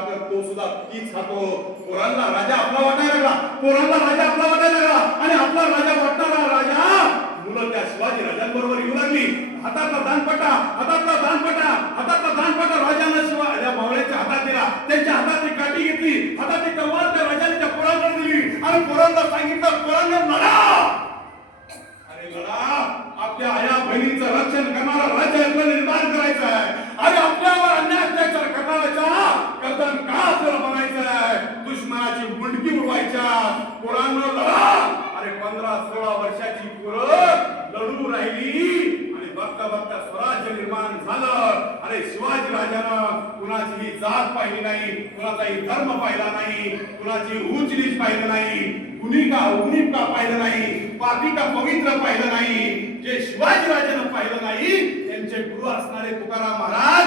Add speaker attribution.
Speaker 1: मी तो सुद्धा तीच खातो. पोरांना राजा आपला वाटायला लागला. पोरांना राजा आपला वाटायला लागला. आणि आपला राजा वाटणारा राजा मुलं त्या शिवाजी राजांबरोबर येऊ लागली. हातातला दानपटा हातातला दानपटा हातातला दानपटा राजानं शिवा त्या मावळ्याच्या हातात दिला. त्यांच्या हातात काठी घेतली. हातात तलवार त्या राजाने त्या पोरांना दिली. आणि पोरांना सांगितलं पोरांना लढा. अरे लढा. मुंडकी उडवायच्या पोरांना लढा. अरे पंधरा सोळा वर्षाची पोरं लढू राहिली. आणि बघता बघता स्वराज्य निर्माण झालं. अरे शिवाजी राजानं कुणाचीही जात पाहिली नाही कुणाचाही धर्म पाहिला नाही कुणाची उंच नीच पाहिलं नाही कुणी का उणीव का पाहिलं नाही पापी का पवित्र पाहिलं नाही जे शिवाजी राजानं पाहिलं नाही त्यांचे गुरु असणारे तुकाराम महाराज